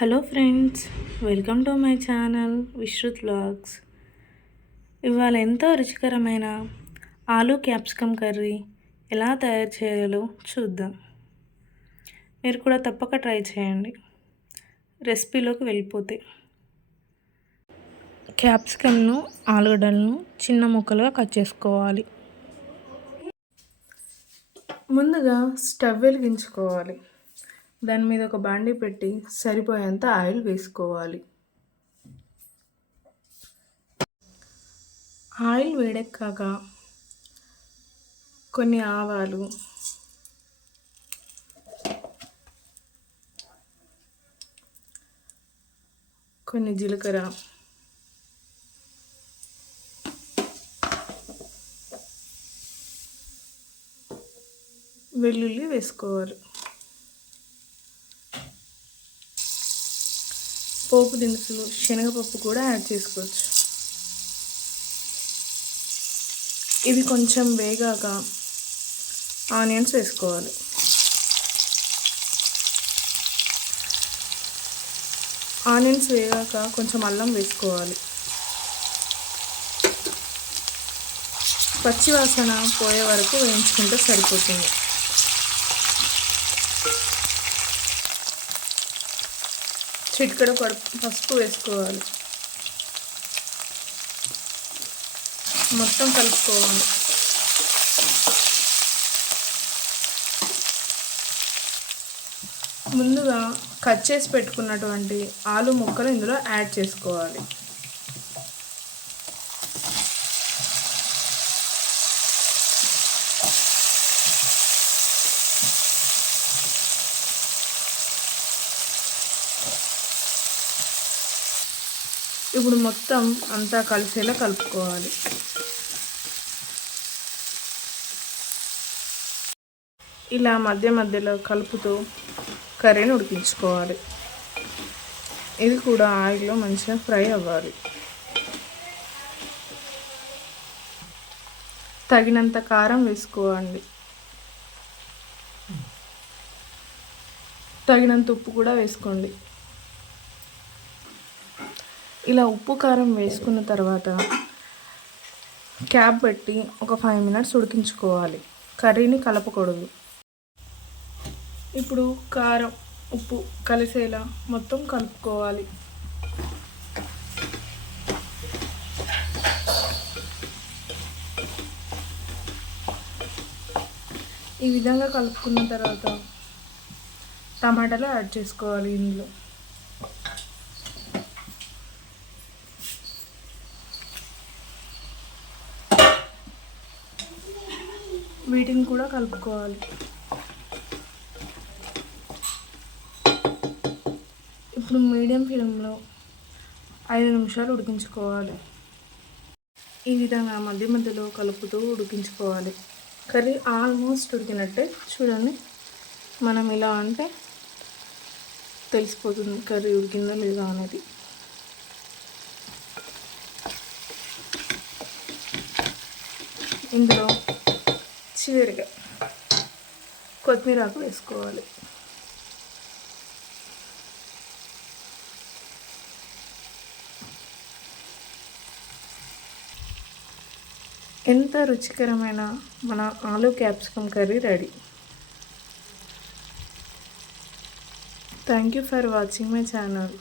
Hello friends, welcome to my channel Vishruth vlogs. ఇవాళ ఎంతో రుచికరమైన ఆలూ క్యాప్సికమ్ కర్రీ ఎలా తయారు చేయాలో చూద్దాం. మీరు కూడా తప్పక ట్రై చేయండి. రెసిపీలోకి వెళ్ళిపోతే, క్యాప్సికమ్ను ఆలుగడ్డలను చిన్న ముక్కలుగా కట్ చేసుకోవాలి. ముందుగా స్టవ్ వెలిగించుకోవాలి. దాని మీద ఒక బాండీ పెట్టి సరిపోయేంత ఆయిల్ వేసుకోవాలి. ఆయిల్ వేడెక్కాక కొన్ని ఆవాలు, కొన్ని జీలకర్ర, వెల్లుల్లి వేసుకోవాలి. పోపు దినుసులు, శనగపప్పు కూడా యాడ్ చేసుకోవచ్చు. ఇవి కొంచెం వేగాక ఆనియన్స్ వేసుకోవాలి. ఆనియన్స్ వేగాక కొంచెం అల్లం వేసుకోవాలి. పచ్చివాసన పోయే వరకు వేయించుకుంటే సరిపోతుంది. చిటికెడు పసుపు వేసుకోవాలి. మొత్తం కలుపుకోవాలి. ముందుగా కట్ చేసి పెట్టుకున్నటువంటి ఆలు ముక్కలు ఇందులో యాడ్ చేసుకోవాలి. ఇప్పుడు మొత్తం అంతా కలిసేలా కలుపుకోవాలి. ఇలా మధ్య మధ్యలో కలుపుతూ కర్రీని ఉడికించుకోవాలి. ఇది కూడా ఆయిల్లో మంచిగా ఫ్రై అవ్వాలి. తగినంత కారం వేసుకోవాలి. తగినంత ఉప్పు కూడా వేసుకోండి. ఇలా ఉప్పు కారం వేసుకున్న తర్వాత క్యాప్ పెట్టి ఒక 5 minutes ఉడికించుకోవాలి. కర్రీని కలపకూడదు. ఇప్పుడు కారం, ఉప్పు కలిసేలా మొత్తం కలుపుకోవాలి. ఈ విధంగా కలుపుకున్న తర్వాత టమాటాలు యాడ్ చేసుకోవాలి. ఇందులో వీటిని కూడా కలుపుకోవాలి. ఇప్పుడు మీడియం ఫ్లేమ్లో 5 నిమిషాలు ఉడికించుకోవాలి. ఈ విధంగా మధ్య మధ్యలో కలుపుతూ ఉడికించుకోవాలి. కర్రీ ఆల్మోస్ట్ ఉడికినట్టే. చూడండి, మనం ఇలా అంటే తెలిసిపోతుంది కర్రీ ఉడికిందా లేదా అనేది. ఇందులో చివరిగా కొత్తిమీర ఆకు వేసుకోవాలి. ఎంత రుచికరమైన మన aloo capsicum curry ready. Thank you for watching my channel.